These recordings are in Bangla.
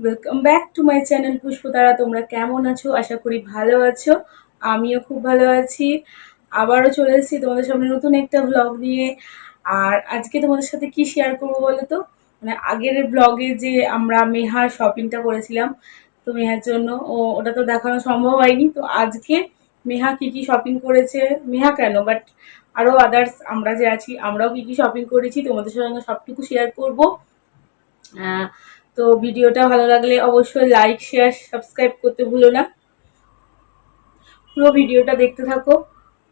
Welcome back to my channel Pushpa Pushpatara তোমরা কেমন আছো? আশা করি ভালো আছো। আমিও খুব ভালো আছি। আবারও চলে এসেছি তোমাদের সামনে নতুন একটা ব্লগ নিয়ে। আর আজকে তোমাদের সাথে কি শেয়ার করব বলো তো? মানে আগের ব্লগে যে আমরা মেহার শপিংটা করেছিলাম, তো মেহার জন্য, ও, ওটা তো দেখানো সম্ভব হয়নি। তো আজকে মেহা কি কি শপিং করেছে? মেহা কেন? বাট আরও আদার্স আমরা যে আছি, আমরাও কি কি শপিং করেছি, তোমাদের সঙ্গে সবটুকু শেয়ার করব। তো ভিডিওটা ভালো লাগলে অবশ্যই লাইক শেয়ার সাবস্ক্রাইব করতে ভুলো না। পুরো ভিডিওটা দেখতে থাকো।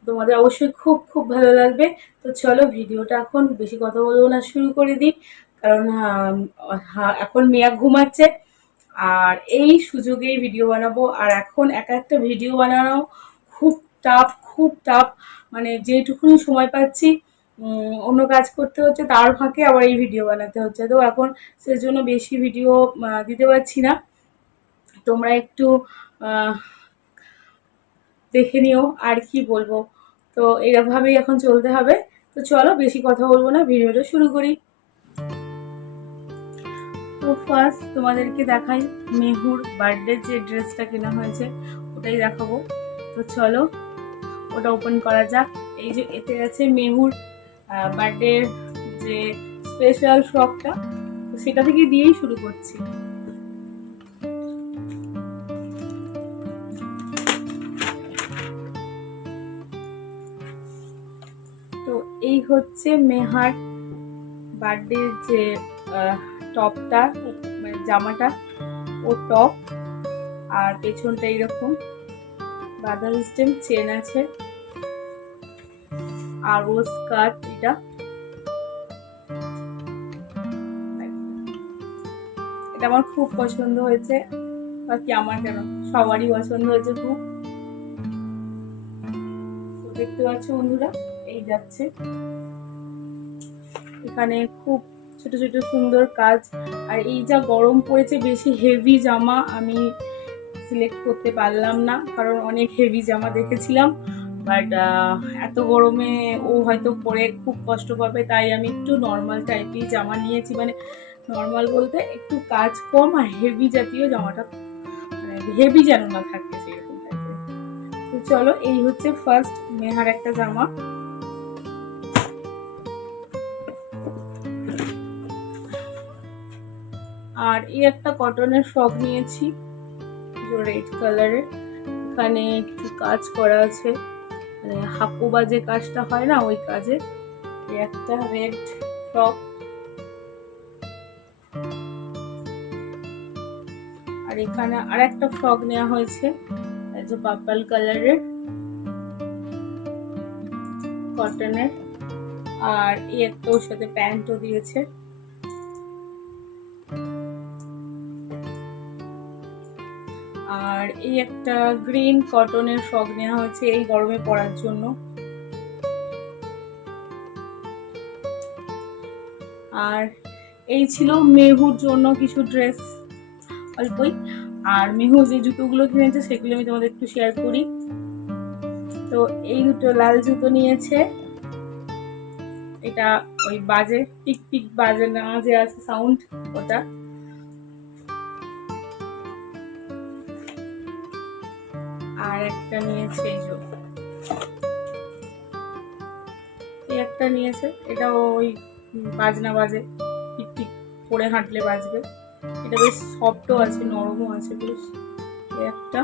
তোমাদের অবশ্যই খুব খুব ভালো লাগবে। তো চলো ভিডিওটা এখন বেশি কথা বলব না, শুরু করে দিই। কারণ এখন মেয়া ঘুমাচ্ছে। আর এই সুযোগেই ভিডিও বানাবো। আর এখন একা একটা ভিডিও বানানো খুব টাফ খুব টাফ মানে যেটুকুনি সময় পাচ্ছি অন্য কাজ করতে হচ্ছে, তার ফাঁকে আবার এই ভিডিও বানাতে হচ্ছে। তো এখন সেজন্য বেশি ভিডিও দিতে পারছি না। তোমরা একটু দেখে নিও আর কি বলব। তো এরকমভাবেই এখন চলতে হবে। তো চলো, বেশি কথা বলব না, ভিডিওটা শুরু করি। তো ফার্স্ট তোমাদেরকে দেখাই মেহুর বার্থডে যে ড্রেসটা কেনা হয়েছে, ওটাই দেখাবো। তো চলো, ওটা ওপেন করা যাক। এই যে, এতে আছে মেহুর বার্থডে যে স্পেশাল ফ্রকটা সেটা থেকে দিয়েই শুরু করছি। তো এই হচ্ছে মেহার বার্থডে যে টপটা মানে জামাটা, ও টপ আর পেছনটা এইরকম। বাধা সিস্টেম চেন আছে। আর ও স্কার্ট, এটা। এটা আমার খুব পছন্দ হয়েছে। বাকি আমার কেন? সবারই পছন্দ হয়েছে খুব। দেখতে পাচ্ছ বন্ধুরা, এই যাচ্ছে। এখানে খুব ছোট ছোট সুন্দর কাজ। আর এই যা গরম পড়েছে, বেশি হেভি জামা আমি সিলেক্ট করতে পারলাম না, কারণ অনেক হেভি জামা দেখেছিলাম। বাট এত গরমে ও হয়তো পরে খুব কষ্ট পাবে, তাই আমি একটু নর্মাল টাইপের জামা নিয়েছি। মানে নর্মাল বলতে একটু কাজ কম আর হেভি জাতীয় জামাটা মানে হেভি যেন না থাকে সেরকম টাইপের তো চলো, এই হচ্ছে ফার্স্ট মেহার একটা জামা। আর এই একটা কটনের ফ্রক নিয়েছি রেড কালারের এখানে কিছু কাজ করা আছে। মানে হাকুবা যে কাজটা হয় না ওই কাজে। একটা রেড ফ্রক আর এখানে আর একটা ফ্রক নেওয়া হয়েছে যে পার্পল কালারের কটনের আর একটা ওর সাথে প্যান্টও দিয়েছে। আর এই একটা গ্রিন কটনের ফ্রক নেওয়া হয়েছে এই গরমে পরার জন্য। আর এই ছিল মেহুর জন্য কিছু ড্রেস অল্পই। আর মেহু যে জুতোগুলো কিনেছে সেগুলো আমি তোমাদের একটু শেয়ার করি। তো এই দুটো লাল জুতো নিয়েছে। এটা ওই বাজে পিক পিক বাজে না যে আছে সাউন্ড ওটা। আর একটা নিয়েছে এই এই একটা নিয়েছে, এটা ওই বাজনা বাজে টিক টিক করে হাঁটলে বাজবে। এটা বেশ সফটও আছে, নরমও আছে বেশ। এই একটা।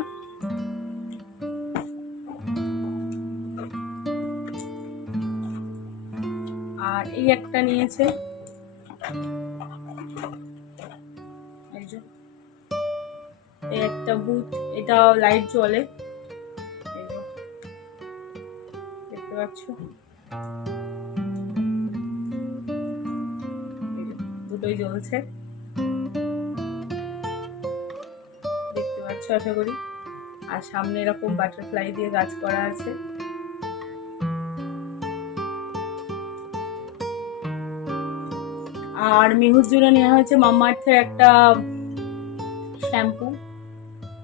আর এই একটা নিয়েছে। এই একটা বুট এটা লাইট জ্বলে। দেখতে পাচ্ছ? দুটোই জ্বলছে। দেখতে পাচ্ছ আশা করি? আর সামনে এরকম বাটারফ্লাই দিয়ে কাজ করা আছে। আর মেহুর জন্য নেওয়া হয়েছে মামার্থের একটা শ্যাম্পু।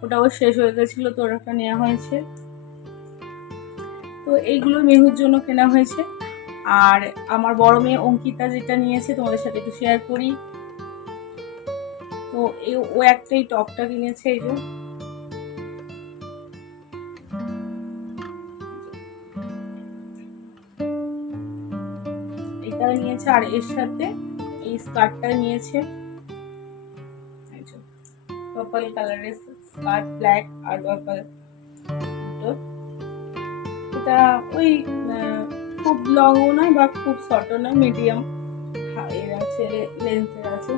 ওটাও শেষ হয়ে গেছিল, তো ওটা নেওয়া হয়েছে। তো এইগুলো মেহুর জন্য কেনা হয়েছে। আর আমার বড় মেয়ে অঙ্কিতা যেটা নিয়েছে তোমাদের সাথে একটু শেয়ার করি। তো এই ও একটাই টপটা কিনেছে এই এটা নিয়েছে আর এর সাথে এই স্কার্টটা নিয়েছে। পার্পল কালারের স্কার্ট ব্ল্যাক আর পার্পল এটা ওই খুব লংও নয় বা খুব শর্টও নয় মিডিয়াম এর আছে লেন্থের আছে।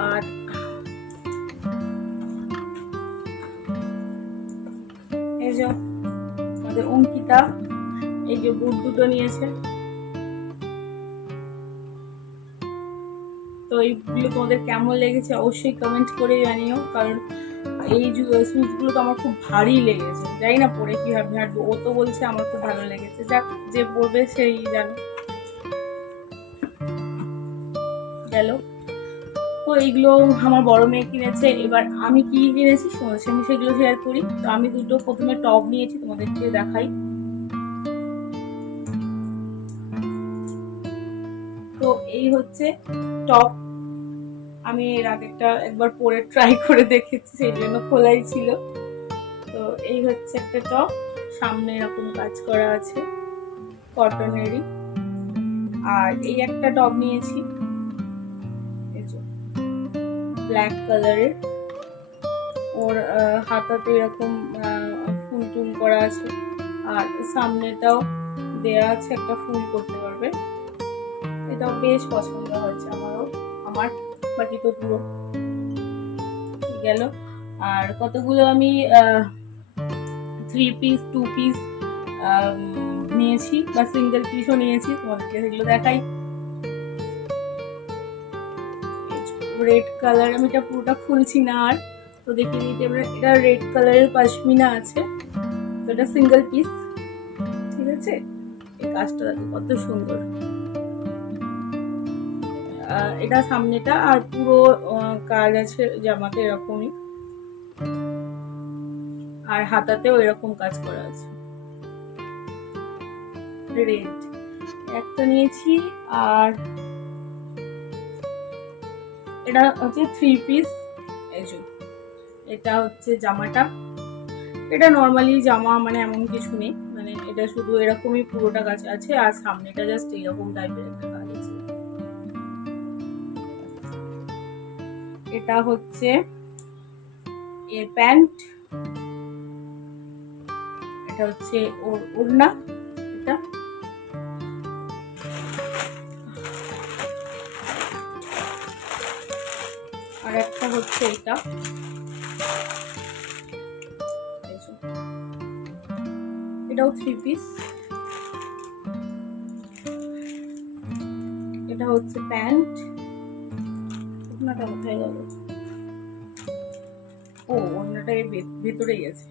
আর এই যে আমাদের অঙ্কিতা, এই যে বুট দুটো নিয়েছে। তো এইগুলো তোমাদের কেমন লেগেছে অবশ্যই কমেন্ট করে জানিও, কারণ এই শুজগুলো তো আমার খুব ভারী লেগেছে। জানি না পরে কীভাবে হাঁটবো ও তো বলছে আমার খুব ভালো লেগেছে। যাক, যে পড়বে সেই জানো। গেল। তো এইগুলো আমার বড় মেয়ে কিনেছে, এবার আমি কি কিনেছি সঙ্গে সেগুলো শেয়ার করি। তো আমি দুটো প্রথমে টপ নিয়েছি, তোমাদেরকে দেখাই। তো এই হচ্ছে টপ আমি এর আগেরটা একবার পরে ট্রাই করে দেখেছি সেই জন্য খোলাই ছিল। তো এই হচ্ছে একটা টপ সামনে এরকম কাজ করা আছে কটনেরই আর এই একটা টপ নিয়েছি। ব্ল্যাক কালারের ওর হাতাতে এরকম ফুল টুল করা আছে। আর সামনেটাও দেয়া আছে একটা ফুল করতে পারবে। এটাও বেশ পছন্দ হয়েছে আমারও। আমার বাকি তো পুরো গেল। আর কতগুলো আমি থ্রি পিস টু পিস নিয়েছি বা সিঙ্গেল পিসও নিয়েছি। তোমাদেরকে সেগুলো দেখাই। রেড কালার আমি এটা পুরোটা খুলছি না আর। তো দেখিয়ে দিতে এটা রেড কালারের পাশমিনা আছে। তো এটা সিঙ্গেল পিস ঠিক আছে? এই কাজটা কত সুন্দর। এটা সামনেটা আর পুরো কাজ আছে জামাতে এরকমই। আর হাতাতেও এরকম কাজ করা আছে। রেড একটা নিয়েছি আর এটা হচ্ছে থ্রি পিস যে। এটা হচ্ছে জামাটা। এটা নর্মালি জামা মানে এমন কিছু নেই। মানে এটা শুধু এরকমই পুরোটা কাজ আছে আর সামনেটা জাস্ট এরকম টাইপের একটা কাজ আছে। এটা হচ্ছে এর প্যান্ট। এটা হচ্ছে ওর ওড়না। এটা। আর একটা হচ্ছে এটা। এটাও থ্রি পিস এটা হচ্ছে প্যান্ট। ওড়নাটা কোথায় গেল? ও ওড়নাটা এর ভেতরেই আছে।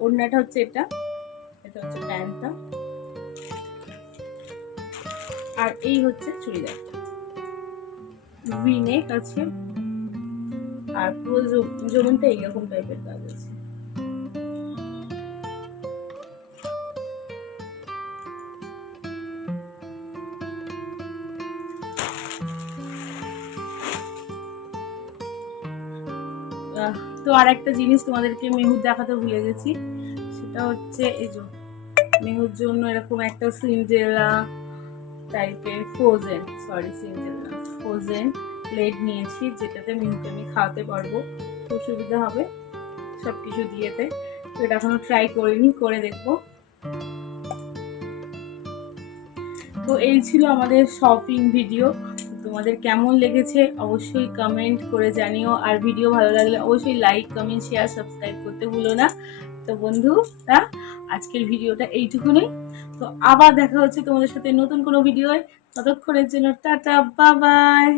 ওড়নাটা হচ্ছে এটা এটা হচ্ছে প্যান্টটা। আর এই হচ্ছে চুড়িদারটা। ভি নেক আছে। আর পুরো জমিনটা এইরকম টাইপের কাজ তো আর একটা জিনিস তোমাদেরকে মেহুর দেখাতে ভুলে গেছি, সেটা হচ্ছে এই যে মেহুর জন্য এরকম একটা সিন্ডেলা টাইপের frozen sorry Cinderella frozen plate নিয়েছি, যেটাতে মেহুকে আমি খাওয়াতে পারব, খুব সুবিধা হবে সব কিছু দিয়েতে। তো এটা এখনও ট্রাই করিনি, করে দেখব। তো এই ছিল আমাদের শপিং ভিডিও তোমাদের কেমন লেগেছে অবশ্যই কমেন্ট করে জানিও। আর ভিডিও ভালো লাগলে অবশ্যই লাইক কমেন্ট শেয়ার সাবস্ক্রাইব করতে ভুলো না। তো বন্ধুরা আজকের ভিডিওটা এইটুকুনি তো আবার দেখা হচ্ছে তোমাদের সাথে নতুন কোনো ভিডিওয় ততক্ষণের জন্য টাটা বাবাই